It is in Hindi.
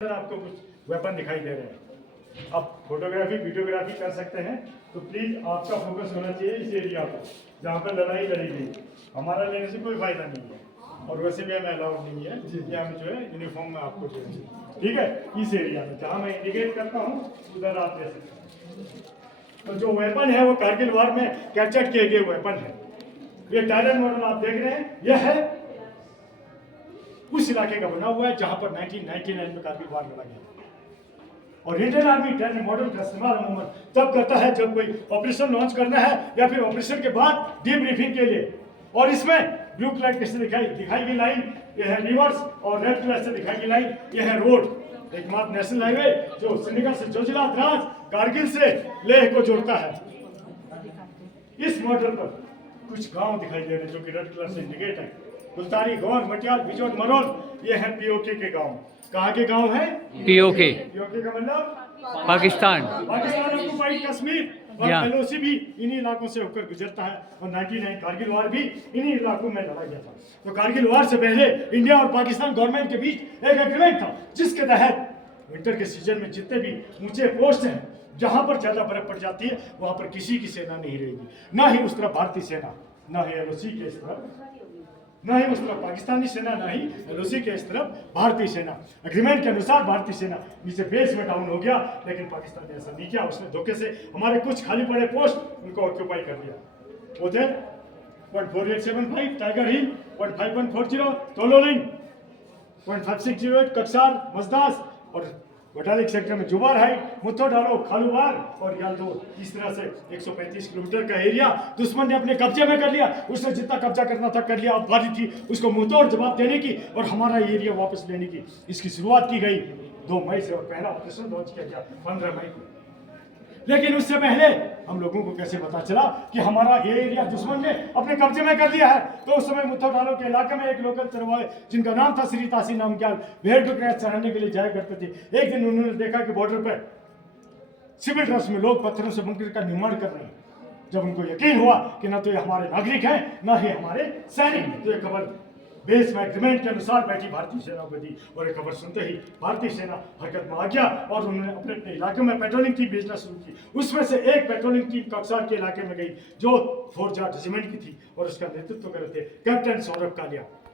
आपको कुछ वेपन दिखाई दे रहे हैं। आप फोटोग्राफी वीडियोग्राफी कर सकते हैं, तो प्लीज आपका फोकस होना चाहिए इस एरिया पर जहाँ पर लड़ाई लड़ी गई। हमारा लेने से कोई फायदा नहीं है और वैसे भी हमें अलाउड नहीं है ये हम जो है यूनिफॉर्म में आपको देंगे, ठीक है। इस एरिया में जहाँ मैं इंडिकेट करता हूँ उधर आप ले सकते हैं। तो जो वेपन है वो कारगिल वार में कैप्चर किए गए वेपन है। ये टायरन मॉडल आप देख रहे हैं, यह है उस इलाके का बना हुआ है जहां पर 1999 में कारगिल वार लड़ा गया। और इंडियन आर्मी टायरन मॉडल का इस्तेमाल अमूमन तब करता है जब कोई ऑपरेशन लॉन्च करना है या फिर ऑपरेशन के बाद डीब्रीफिंग के लिए। और इसमें ब्लू कलर से दिखाई गई लाइन यह है रिवर्स और रेड कलर से दिखाई गई लाइन यह है रोड। एकमात्र नेशनल हाईवे जो श्रीनगर से जोजिला, द्रास, कारगिल से लेह को जोड़ता है। इस मॉडल पर कुछ गांव दिखाई दे रहे हैं जो कि रेड कलर से इंडिकेट है। गुलतारी, गौर, मटियाल, बिजोट, मरोल, ये है पीओके के गांव। कहाँ के गांव है? पीओके। पीओके का मतलब पाकिस्तान ऑक्युपाइड कश्मीर। और एलओसी भी इन्हीं इलाकों से होकर गुजरता है। और 99 कारगिल वार भी इन्हीं इलाकों में लड़ा गया था। तो कारगिल वार से पहले इंडिया और पाकिस्तान गवर्नमेंट के बीच एक एग्रीमेंट था जिसके तहत विंटर के सीजन में जितने भी ऊंचे पोस्ट हैं जहां पर ज्यादा बर्फ पड़ जाती है वहां पर किसी की सेना नहीं रहेगी, ना ही उस तरफ भारतीय सेना, ना ही एलओसी के इस तरफ, ना ही उस तरफ पाकिस्तानी सेना, ना ही एलओसी के इस तरफ भारतीय सेना। एग्रीमेंट के अनुसार भारतीय सेना नीचे बेस में डाउन हो गया, लेकिन पाकिस्तान ने ऐसा नहीं किया। उसने धोखे से हमारे कुछ खाली पड़े पोस्ट उनको ऑक्यूपाई कर दिया। वो थे 0.4875 टाइगर हिल, 0.5140 तोलोलिंग, 0.5608 कक्सार, मजदास और बटालिक सेक्टर में जुबार हाइट, मुत्थो डालो, खालूवार और यालदोर। इस तरह से 135 किलोमीटर का एरिया दुश्मन ने अपने कब्जे में कर लिया। उसने जितना कब्जा करना था कर लिया। अब बारी थी उसको मुंहतोड़ जवाब देने की और हमारा एरिया वापस लेने की। इसकी शुरुआत की गई 2 मई से और पहला ऑपरेशन लॉन्च किया गया 15 मई को। लेकिन उससे पहले हम लोगों को कैसे पता चला कि हमारा ये एरिया दुश्मन ने अपने कब्जे में कर लिया है? तो उस समय मुत्थो डालो के इलाके में एक लोकल चरवाहे जिनका नाम था श्री तासी नामग्याल, भेड़ बकरियां चराने के लिए जाया करते थे। एक दिन उन्होंने देखा कि बॉर्डर पर सिविल ड्रेस में लोग पत्थरों से बंकर का निर्माण कर रहे हैं। जब उनको यकीन हुआ कि ना तो ये हमारे नागरिक हैं ना ही हमारे सैनिक, तो ये खबर बेस में एग्रीमेंट के अनुसार बैठी भारतीय सेना को दी। और ये खबर सुनते ही भारतीय सेना हरकत में आ गया और उन्होंने अपने अपने इलाके में पेट्रोलिंग टीम भेजना शुरू की। उसमें से एक पेट्रोलिंग टीम कक्सार के इलाके में गई जो 4 रेजिमेंट की थी और उसका नेतृत्व कर रहे थे कैप्टन सौरभ कालिया।